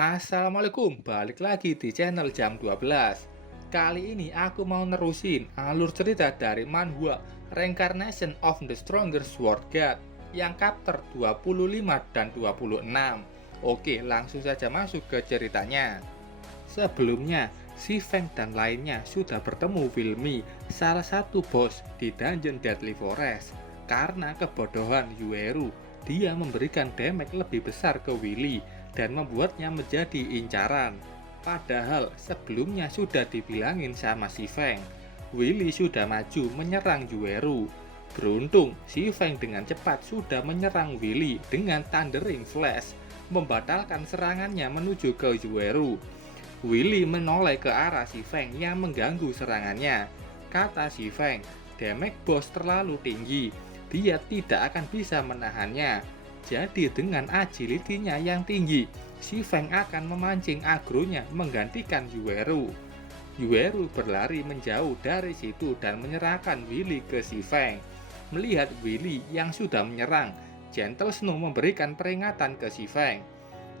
Assalamualaikum, balik lagi di channel jam 12. Kali ini aku mau nerusin alur cerita dari manhwa Reincarnation of the Strongest Sword God yang chapter 25 dan 26. Oke, langsung saja masuk ke ceritanya. Sebelumnya, si Feng dan lainnya sudah bertemu Wilmy, salah satu bos di dungeon Deadly Forest. Karena kebodohan Yueru, dia memberikan damage lebih besar ke Willy dan membuatnya menjadi incaran. Padahal sebelumnya sudah dibilangin sama si Feng, Willy sudah maju menyerang Yueru. Beruntung, si Feng dengan cepat sudah menyerang Willy dengan Thundering Flash, membatalkan serangannya menuju ke Yueru. Willy menoleh ke arah si Feng yang mengganggu serangannya. Kata si Feng, damage boss terlalu tinggi, dia tidak akan bisa menahannya. Jadi dengan agility-nya yang tinggi, si Feng akan memancing agronya menggantikan Yueru. Yueru berlari menjauh dari situ dan menyerahkan Willy ke si Feng. Melihat Willy yang sudah menyerang, Gentle Snow memberikan peringatan ke si Feng.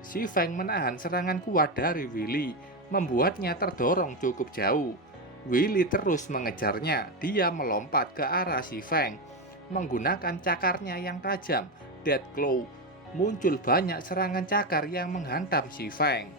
Si Feng menahan serangan kuat dari Willy, membuatnya terdorong cukup jauh. Willy terus mengejarnya, dia melompat ke arah si Feng. Menggunakan cakarnya yang tajam, Death Claw, muncul banyak serangan cakar yang menghantam si Feng.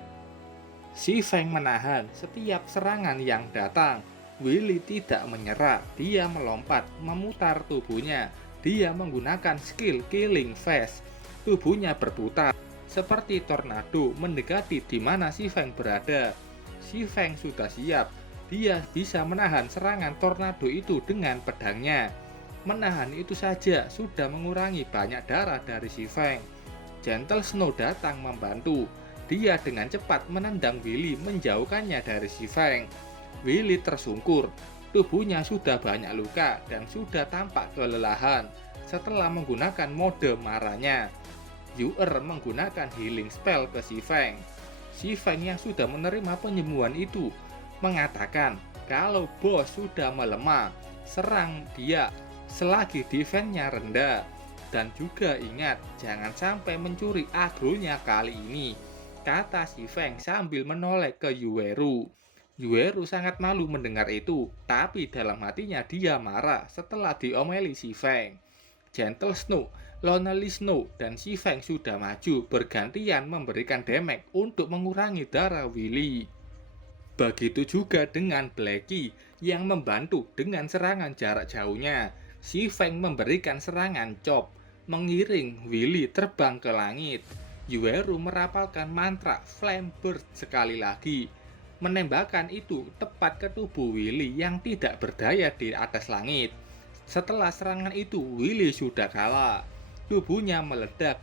Si Feng menahan setiap serangan yang datang. Willy tidak menyerah, dia melompat, memutar tubuhnya. Dia menggunakan skill Killing Phase. Tubuhnya berputar seperti tornado mendekati di mana si Feng berada. Si Feng sudah siap, dia bisa menahan serangan tornado itu dengan pedangnya. Menahan itu saja sudah mengurangi banyak darah dari si Feng. Gentle Snow datang membantu. Dia dengan cepat menendang Willy menjauhkannya dari si Feng. Willy tersungkur, tubuhnya sudah banyak luka dan sudah tampak kelelahan setelah menggunakan mode marahnya. Yuer menggunakan healing spell ke si Feng. Si Feng yang sudah menerima penyembuhan itu mengatakan kalau bos sudah melemah, serang dia selagi defense-nya rendah. Dan juga ingat, jangan sampai mencuri agronya kali ini, kata si Feng sambil menoleh ke Yueru. Yueru sangat malu mendengar itu, tapi dalam hatinya dia marah setelah diomeli si Feng. Gentle Snow, Lonely Snow, dan si Feng sudah maju bergantian memberikan damage untuk mengurangi darah Willy. Begitu juga dengan Blackie yang membantu dengan serangan jarak jauhnya. Si Feng memberikan serangan chop, mengiring Willy terbang ke langit. Yueru merapalkan mantra Flame Burst sekali lagi. Menembakkan itu tepat ke tubuh Willy yang tidak berdaya di atas langit. Setelah serangan itu, Willy sudah kalah. Tubuhnya meledak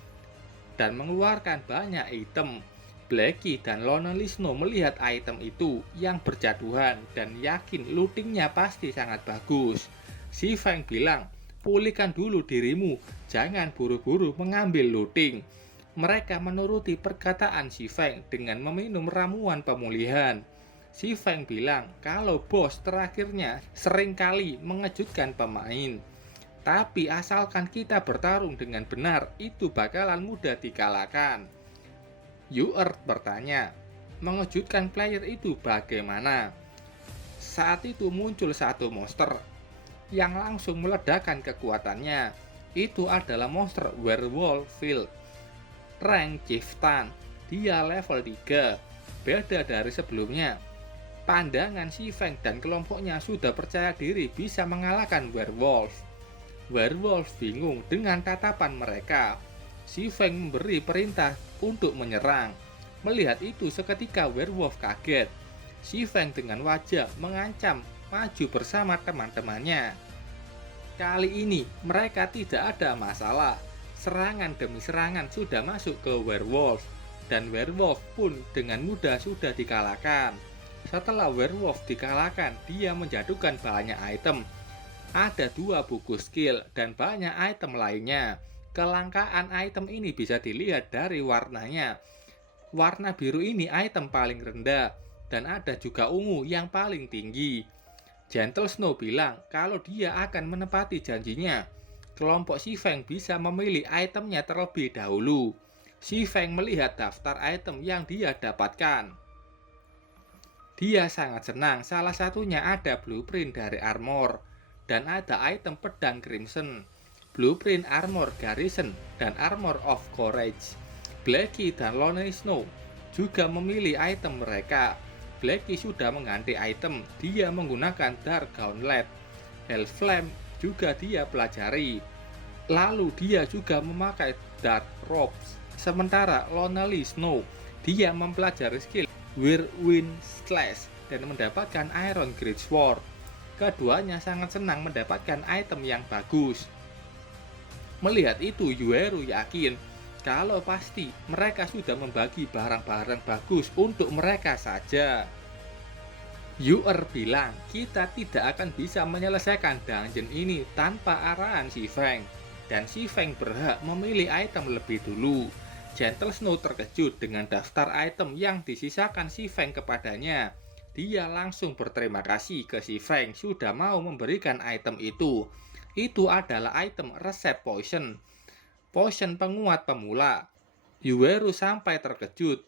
dan mengeluarkan banyak item. Blackie dan Lonely Snow melihat item itu yang berjatuhan dan yakin lootingnya pasti sangat bagus. Si Feng bilang, pulihkan dulu dirimu, jangan buru-buru mengambil looting. Mereka menuruti perkataan si Feng dengan meminum ramuan pemulihan. Si Feng bilang kalau bos terakhirnya seringkali mengejutkan pemain. Tapi asalkan kita bertarung dengan benar, itu bakalan mudah dikalahkan. Yuer bertanya, mengejutkan player itu bagaimana? Saat itu muncul satu monster yang langsung meledakkan kekuatannya. Itu adalah monster Werewolf Field, rank Chieftain. Dia level 3, beda dari sebelumnya. Pandangan si Feng dan kelompoknya sudah percaya diri bisa mengalahkan Werewolf. Werewolf bingung dengan tatapan mereka. Si Feng memberi perintah untuk menyerang. Melihat itu seketika Werewolf kaget. Si Feng dengan wajah mengancam maju bersama teman-temannya. Kali ini mereka tidak ada masalah. Serangan demi serangan sudah masuk ke Werewolf. Dan Werewolf pun dengan mudah sudah dikalahkan. Setelah Werewolf dikalahkan, dia menjatuhkan banyak item. Ada 2 buku skill dan banyak item lainnya. Kelangkaan item ini bisa dilihat dari warnanya. Warna biru ini item paling rendah, dan ada juga ungu yang paling tinggi. Gentle Snow bilang kalau dia akan menepati janjinya. Kelompok si Feng bisa memilih itemnya terlebih dahulu. Si Feng melihat daftar item yang dia dapatkan. Dia sangat senang, salah satunya ada blueprint dari armor, dan ada item pedang Crimson, blueprint armor Garrison, dan armor of courage. Blackie dan Lonely Snow juga memilih item mereka. Blackie sudah mengganti item, dia menggunakan Dark Gauntlet. Hellflame juga dia pelajari. Lalu dia juga memakai Dark Robes. Sementara Lonely Snow, dia mempelajari skill Whirlwind Slash dan mendapatkan Iron Great Sword. Keduanya sangat senang mendapatkan item yang bagus. Melihat itu, Yueru yakin kalau pasti mereka sudah membagi barang-barang bagus untuk mereka saja. Yuer bilang, kita tidak akan bisa menyelesaikan dungeon ini tanpa arahan si Feng. Dan si Feng berhak memilih item lebih dulu. Gentle Snow terkejut dengan daftar item yang disisakan si Feng kepadanya. Dia langsung berterima kasih ke si Feng sudah mau memberikan item itu. Itu adalah item resep potion. Potion penguat pemula. Yueru sampai terkejut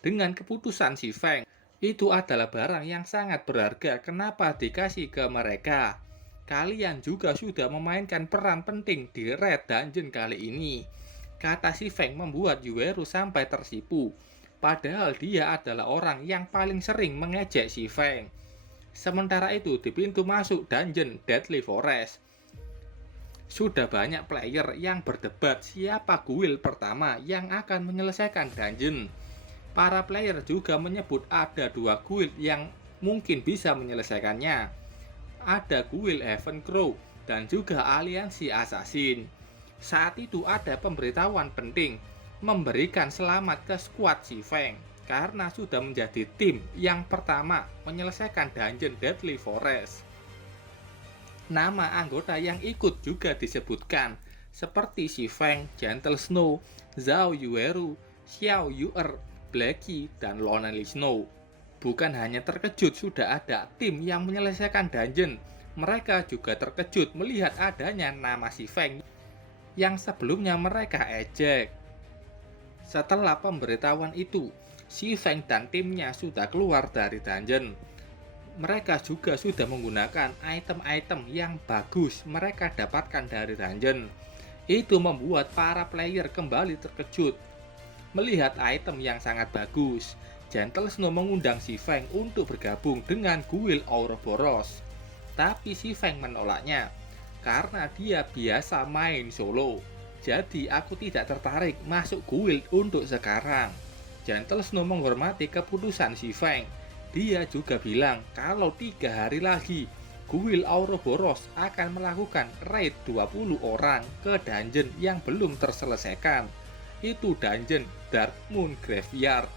dengan keputusan si Feng. Itu adalah barang yang sangat berharga, kenapa dikasih ke mereka? Kalian juga sudah memainkan peran penting di Red Dungeon kali ini. Kata si Feng membuat Yueru sampai tersipu. Padahal dia adalah orang yang paling sering mengejek si Feng. Sementara itu di pintu masuk dungeon Deadly Forest, sudah banyak player yang berdebat siapa guild pertama yang akan menyelesaikan dungeon. Para player juga menyebut ada dua guild yang mungkin bisa menyelesaikannya. Ada guild Heaven Crow dan juga aliansi Assassin. Saat itu ada pemberitahuan penting, memberikan selamat ke skuad si Feng karena sudah menjadi tim yang pertama menyelesaikan dungeon Deadly Forest. Nama anggota yang ikut juga disebutkan, seperti si Feng, Gentle Snow, Zhao Yueru, Xiao Yuer, Blackie, dan Lonely Snow. Bukan hanya terkejut sudah ada tim yang menyelesaikan dungeon, mereka juga terkejut melihat adanya nama si Feng yang sebelumnya mereka ejek. Setelah pemberitahuan itu, si Feng dan timnya sudah keluar dari dungeon. Mereka juga sudah menggunakan item-item yang bagus mereka dapatkan dari dungeon. Itu membuat para player kembali terkejut melihat item yang sangat bagus. Gentle Snow mengundang si Feng untuk bergabung dengan guild Ouroboros. Tapi si Feng menolaknya karena dia biasa main solo. Jadi aku tidak tertarik masuk guild untuk sekarang. Gentle Snow menghormati keputusan si Feng. Dia juga bilang kalau 3 hari lagi guild Ouroboros akan melakukan raid 20 orang ke dungeon yang belum terselesaikan. Itu dungeon Dark Moon Graveyard.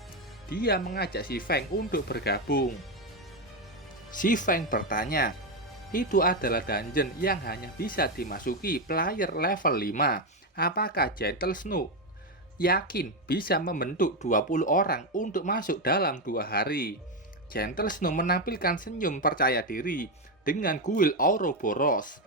Dia mengajak si Feng untuk bergabung. Si Feng bertanya, itu adalah dungeon yang hanya bisa dimasuki player level 5. Apakah Gentle Snow yakin bisa membentuk 20 orang untuk masuk dalam 2 hari? Gentle Snow menampilkan senyum percaya diri dengan guild Ouroboros.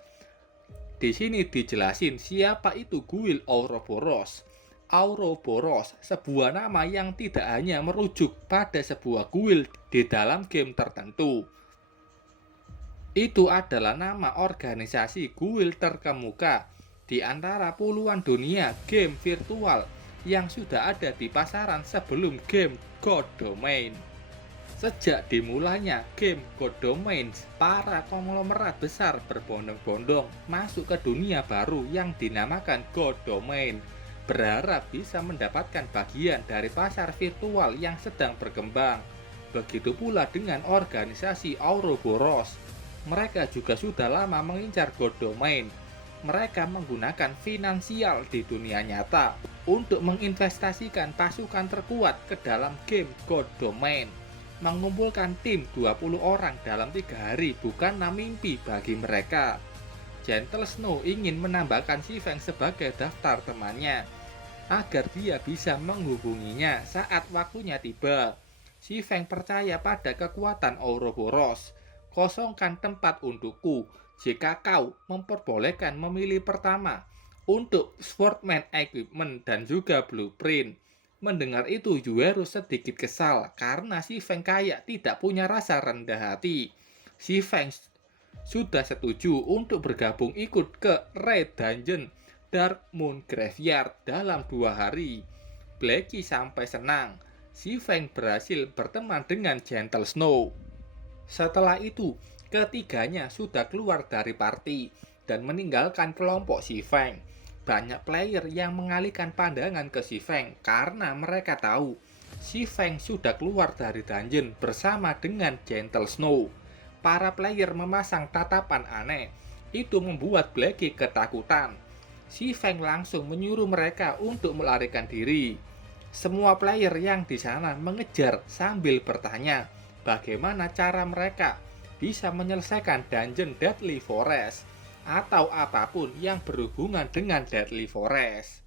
Di sini dijelasin siapa itu guild Ouroboros. Ouroboros, sebuah nama yang tidak hanya merujuk pada sebuah guild di dalam game tertentu. Itu adalah nama organisasi guild terkemuka di antara puluhan dunia game virtual yang sudah ada di pasaran sebelum game God Domain. Sejak dimulainya game God Domain, para konglomerat besar berbondong-bondong masuk ke dunia baru yang dinamakan God Domain, berharap bisa mendapatkan bagian dari pasar virtual yang sedang berkembang. Begitu pula dengan organisasi Ouroboros. Mereka juga sudah lama mengincar God Domain. Mereka menggunakan finansial di dunia nyata untuk menginvestasikan pasukan terkuat ke dalam game God Domain. Mengumpulkan tim 20 orang dalam 3 hari bukanlah mimpi bagi mereka. Gentle Snow ingin menambahkan si Feng sebagai daftar temannya agar dia bisa menghubunginya saat waktunya tiba. Si Feng percaya pada kekuatan Ouroboros. Kosongkan tempat untukku jika kau memperbolehkan memilih pertama untuk Swordman Equipment dan juga Blueprint. Mendengar itu, Yueru sedikit kesal karena si Feng kayak tidak punya rasa rendah hati. Si Feng sudah setuju untuk bergabung ikut ke Raid Dungeon Dark Moon Graveyard dalam 2 hari. Blackie sampai senang. Si Feng berhasil berteman dengan Gentle Snow. Setelah itu, ketiganya sudah keluar dari party dan meninggalkan kelompok si Feng. Banyak player yang mengalihkan pandangan ke si Feng karena mereka tahu si Feng sudah keluar dari dungeon bersama dengan Gentle Snow. Para player memasang tatapan aneh. Itu membuat Blackie ketakutan. Si Feng langsung menyuruh mereka untuk melarikan diri. Semua player yang di sana mengejar sambil bertanya bagaimana cara mereka bisa menyelesaikan dungeon Deadly Forest atau apapun yang berhubungan dengan Deadly Forest.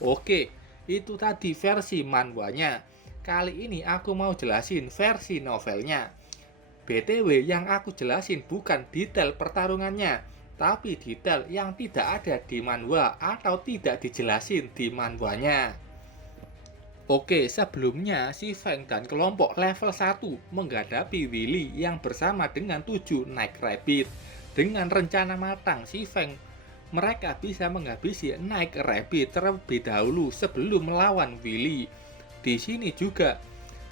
Oke, itu tadi versi manhwanya. Kali ini aku mau jelasin versi novelnya. BTW yang aku jelasin bukan detail pertarungannya, tapi detail yang tidak ada di manhwa atau tidak dijelasin di manhwanya. Oke, sebelumnya si Feng dan kelompok level 1 menghadapi Willy yang bersama dengan 7 Night Rabbit. Dengan rencana matang, si Feng mereka bisa menghabisi Night Rabbit terlebih dahulu sebelum melawan Willy. Di sini juga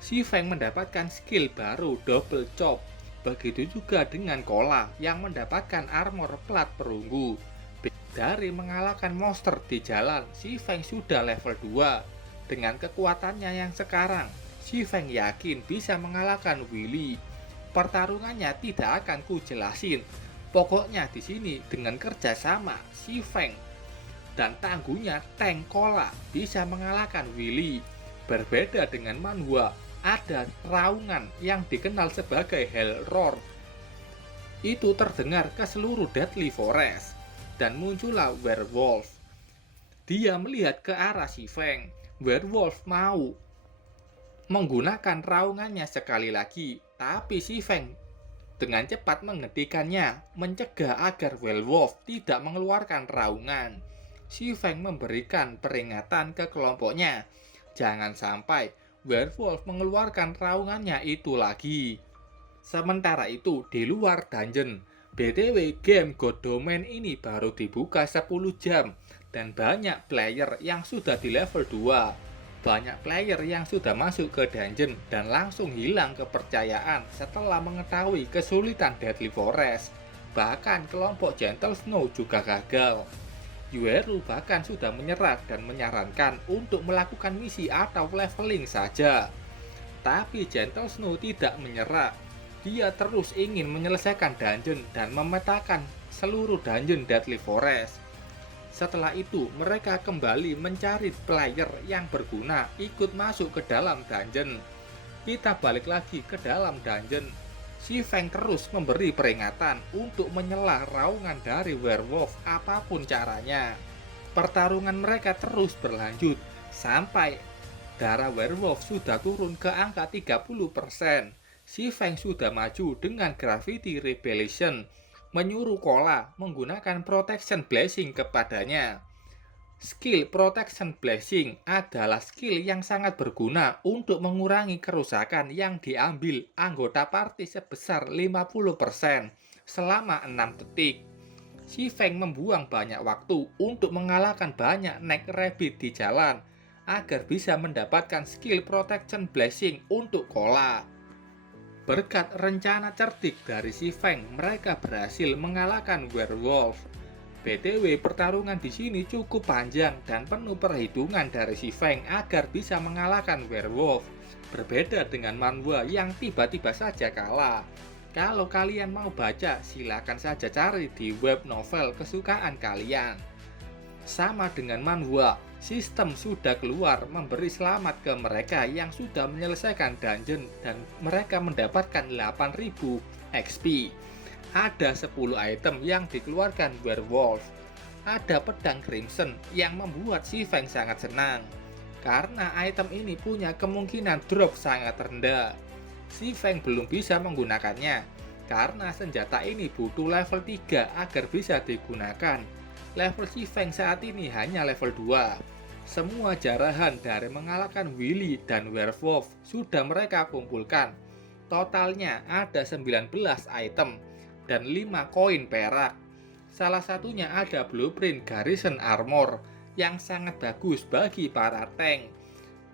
si Feng mendapatkan skill baru Double Chop. Begitu juga dengan Kola yang mendapatkan armor plat perunggu. Dari mengalahkan monster di jalan, si Feng sudah level 2. Dengan kekuatannya yang sekarang, si Feng yakin bisa mengalahkan Willy. Pertarungannya tidak akan ku jelasin. Pokoknya di sini dengan kerjasama si Feng dan tangguhnya Tank Kola bisa mengalahkan Willy. Berbeda dengan manhwa, ada raungan yang dikenal sebagai Hell Roar. Itu terdengar ke seluruh Deadly Forest dan muncullah Werewolf. Dia melihat ke arah si Feng. Werewolf mau menggunakan raungannya sekali lagi, tapi si Feng dengan cepat menghentikannya, mencegah agar Werewolf tidak mengeluarkan raungan. Si Feng memberikan peringatan ke kelompoknya, jangan sampai Werewolf mengeluarkan raungannya itu lagi. Sementara itu, di luar dungeon, BTW game God Domain ini baru dibuka 10 jam dan banyak player yang sudah di level 2. Banyak player yang sudah masuk ke dungeon dan langsung hilang kepercayaan setelah mengetahui kesulitan Deadly Forest. Bahkan kelompok Gentle Snow juga gagal. Yueru bahkan sudah menyerah dan menyarankan untuk melakukan misi atau leveling saja. Tapi Gentle Snow tidak menyerah. Dia terus ingin menyelesaikan dungeon dan memetakan seluruh dungeon Deadly Forest. Setelah itu, mereka kembali mencari player yang berguna ikut masuk ke dalam dungeon. Kita balik lagi ke dalam dungeon. Si Feng terus memberi peringatan untuk menyela raungan dari Werewolf apapun caranya. Pertarungan mereka terus berlanjut sampai darah Werewolf sudah turun ke angka 30%. Si Feng sudah maju dengan Gravity Rebellion, menyuruh Kola menggunakan Protection Blessing kepadanya. Skill Protection Blessing adalah skill yang sangat berguna untuk mengurangi kerusakan yang diambil anggota party sebesar 50% selama 6 detik. Si Feng membuang banyak waktu untuk mengalahkan banyak Night Rabbit di jalan agar bisa mendapatkan skill Protection Blessing untuk Kola. Berkat rencana cerdik dari si Feng, mereka berhasil mengalahkan Werewolf. BTW, pertarungan di sini cukup panjang dan penuh perhitungan dari si Feng agar bisa mengalahkan Werewolf. Berbeda dengan manhwa yang tiba-tiba saja kalah. Kalau kalian mau baca, silakan saja cari di web novel kesukaan kalian. Sama dengan manhwa, sistem sudah keluar memberi selamat ke mereka yang sudah menyelesaikan dungeon dan mereka mendapatkan 8000 XP. Ada 10 item yang dikeluarkan Werewolf. Ada pedang Crimson yang membuat si Feng sangat senang karena item ini punya kemungkinan drop sangat rendah. Si Feng belum bisa menggunakannya karena senjata ini butuh level 3 agar bisa digunakan. Level si Feng saat ini hanya level 2. Semua jarahan dari mengalahkan Willy dan Werewolf sudah mereka kumpulkan. Totalnya ada 19 item dan 5 koin perak. Salah satunya ada blueprint Garrison Armor yang sangat bagus bagi para tank.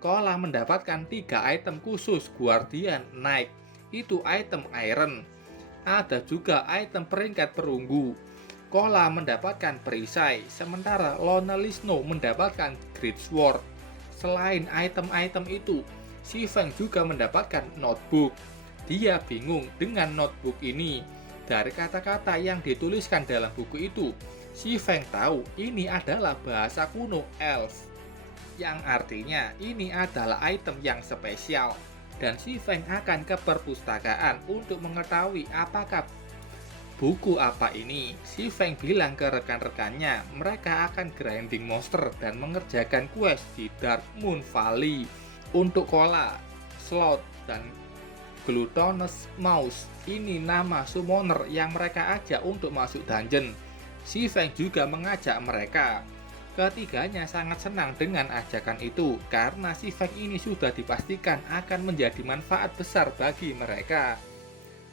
Kola mendapatkan 3 item khusus Guardian Knight, itu item iron. Ada juga item peringkat perunggu. Kola mendapatkan perisai, sementara Lonely Snow mendapatkan Great Sword. Selain item-item itu, si Feng juga mendapatkan notebook. Dia bingung dengan notebook ini. Dari kata-kata yang dituliskan dalam buku itu, si Feng tahu ini adalah bahasa kuno elf, yang artinya ini adalah item yang spesial. Dan si Feng akan ke perpustakaan untuk mengetahui apakah buku apa ini. Si Feng bilang ke rekan-rekannya mereka akan grinding monster dan mengerjakan quest di Dark Moon Valley. Untuk Kola, Sloth, dan Gluttonous Mouse, ini nama summoner yang mereka ajak untuk masuk dungeon. Si Feng juga mengajak mereka. Ketiganya sangat senang dengan ajakan itu karena si Feng ini sudah dipastikan akan menjadi manfaat besar bagi mereka.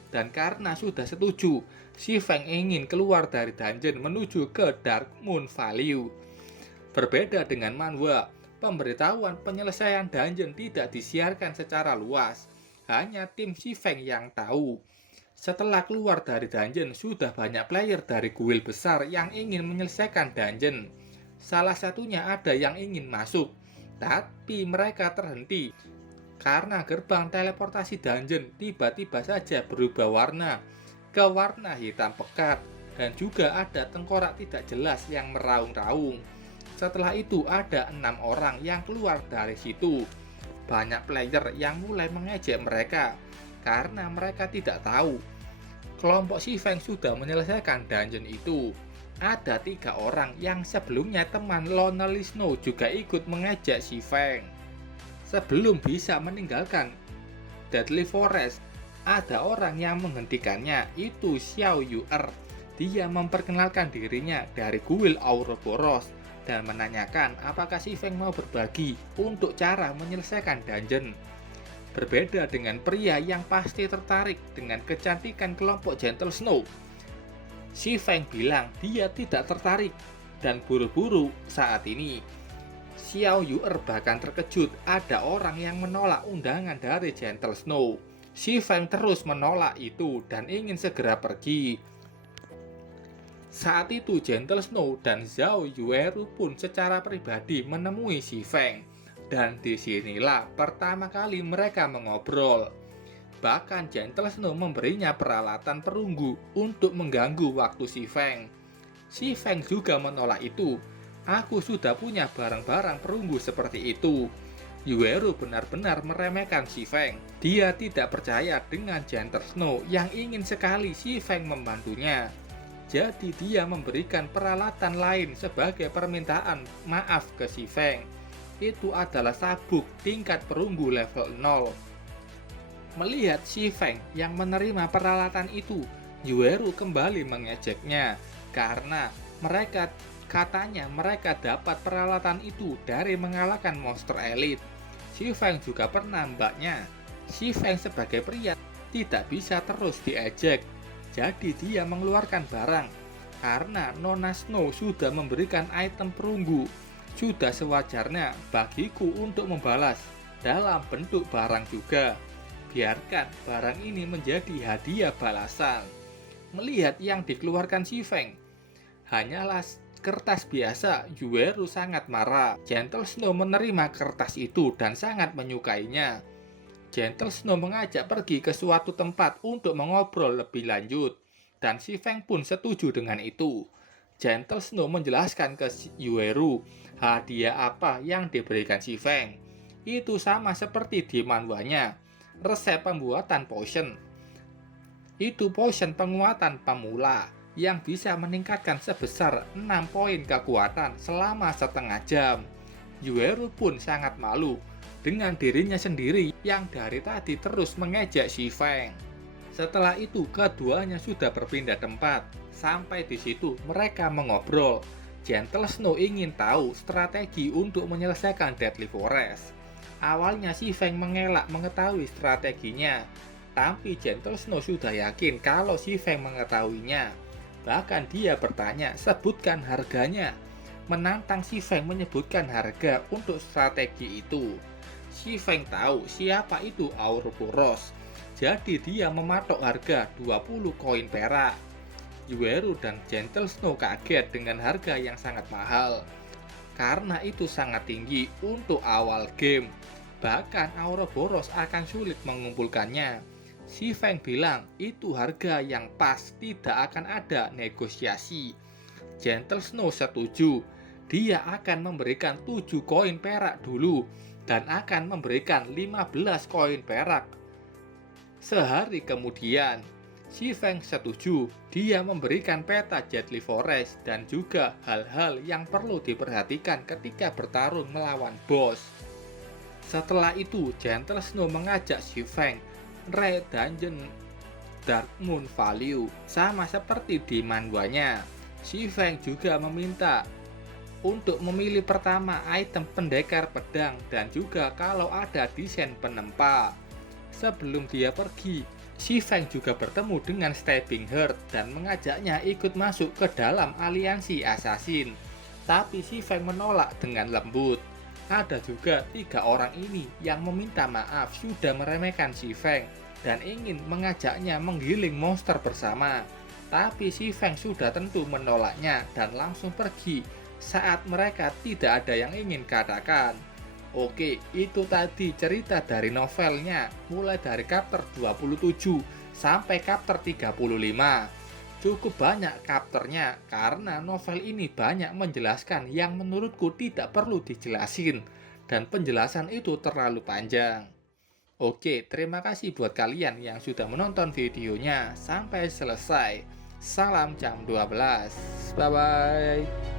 Dan karena sudah setuju, si Feng ingin keluar dari dungeon menuju ke Dark Moon Valley. Berbeda dengan manhwa, pemberitahuan penyelesaian dungeon tidak disiarkan secara luas. Hanya tim si Feng yang tahu. Setelah keluar dari dungeon, sudah banyak player dari guild besar yang ingin menyelesaikan dungeon. Salah satunya ada yang ingin masuk, tapi mereka terhenti karena gerbang teleportasi dungeon tiba-tiba saja berubah warna ke warna hitam pekat, dan juga ada tengkorak tidak jelas yang meraung-raung. Setelah itu ada 6 orang yang keluar dari situ. Banyak player yang mulai mengejek mereka karena mereka tidak tahu kelompok si Feng sudah menyelesaikan dungeon itu. Ada 3 orang yang sebelumnya teman Lonely Snow juga ikut mengejek si Feng. Sebelum bisa meninggalkan Deadly Forest, ada orang yang menghentikannya, itu Xiao Yu'er. Dia memperkenalkan dirinya dari guild Ouroboros dan menanyakan apakah si Feng mau berbagi untuk cara menyelesaikan dungeon. Berbeda dengan pria yang pasti tertarik dengan kecantikan kelompok Gentle Snow, si Feng bilang dia tidak tertarik dan buru-buru saat ini. Xiao Yu'er bahkan terkejut ada orang yang menolak undangan dari Gentle Snow. Si Feng terus menolak itu dan ingin segera pergi. Saat itu Gentle Snow dan Zhao Yueru pun secara pribadi menemui si Feng. Dan disinilah pertama kali mereka mengobrol. Bahkan Gentle Snow memberinya peralatan perunggu untuk mengganggu waktu si Feng. Si Feng juga menolak itu. Aku sudah punya barang-barang perunggu seperti itu. Yueru benar-benar meremehkan si Feng. Dia tidak percaya dengan Gentle Snow yang ingin sekali si Feng membantunya. Jadi dia memberikan peralatan lain sebagai permintaan maaf ke si Feng. Itu adalah sabuk tingkat perunggu level 0. Melihat si Feng yang menerima peralatan itu, Yueru kembali mengejeknya karena katanya mereka dapat peralatan itu dari mengalahkan monster elite. Si Feng juga pernah mbaknya. Si Feng sebagai pria tidak bisa terus diejek, jadi dia mengeluarkan barang karena Nona Snow sudah memberikan item perunggu. Sudah sewajarnya bagiku untuk membalas dalam bentuk barang juga. Biarkan barang ini menjadi hadiah balasan. Melihat yang dikeluarkan si Feng hanyalah kertas biasa, Yueru sangat marah. Gentle Snow menerima kertas itu dan sangat menyukainya. Gentle Snow mengajak pergi ke suatu tempat untuk mengobrol lebih lanjut, dan si Feng pun setuju dengan itu. Gentle Snow menjelaskan ke Yueru hadiah apa yang diberikan si Feng. Itu sama seperti di manhwanya. Resep pembuatan potion. Itu potion penguatan pemula yang bisa meningkatkan sebesar 6 poin kekuatan selama setengah jam. Yueru pun sangat malu dengan dirinya sendiri yang dari tadi terus mengejek si Feng. Setelah itu keduanya sudah berpindah tempat. Sampai di situ mereka mengobrol. Gentle Snow ingin tahu strategi untuk menyelesaikan Deadly Forest. Awalnya si Feng mengelak mengetahui strateginya, tapi Gentle Snow sudah yakin kalau si Feng mengetahuinya. Bahkan dia bertanya, sebutkan harganya. Menantang si Feng menyebutkan harga untuk strategi itu. Si Feng tahu siapa itu Ouroboros. Jadi dia mematok harga 20 koin perak. Yueru dan Gentle Snow kaget dengan harga yang sangat mahal. Karena itu sangat tinggi untuk awal game. Bahkan Ouroboros akan sulit mengumpulkannya. Si Feng bilang itu harga yang pas, tidak akan ada negosiasi. Gentle Snow setuju. Dia akan memberikan 7 koin perak dulu dan akan memberikan 15 koin perak. Sehari kemudian, si Feng setuju. Dia memberikan peta Deadly Forest dan juga hal-hal yang perlu diperhatikan ketika bertarung melawan bos. Setelah itu, Gentle Snow mengajak si Feng raid dungeon Dark Moon Valley sama seperti di manhwanya. Si Feng juga meminta untuk memilih pertama item pendekar pedang dan juga kalau ada desain penempa. Sebelum dia pergi, si Feng juga bertemu dengan Stabbing Heart dan mengajaknya ikut masuk ke dalam aliansi assassin. Tapi si Feng menolak dengan lembut. Ada juga 3 orang ini yang meminta maaf sudah meremehkan si Feng dan ingin mengajaknya menggiling monster bersama. Tapi si Feng sudah tentu menolaknya dan langsung pergi saat mereka tidak ada yang ingin katakan. Oke, itu tadi cerita dari novelnya, mulai dari chapter 27 sampai chapter 35. Cukup banyak chapternya karena novel ini banyak menjelaskan yang menurutku tidak perlu dijelasin dan penjelasan itu terlalu panjang. Oke, terima kasih buat kalian yang sudah menonton videonya sampai selesai. Salam jam 12. Bye bye.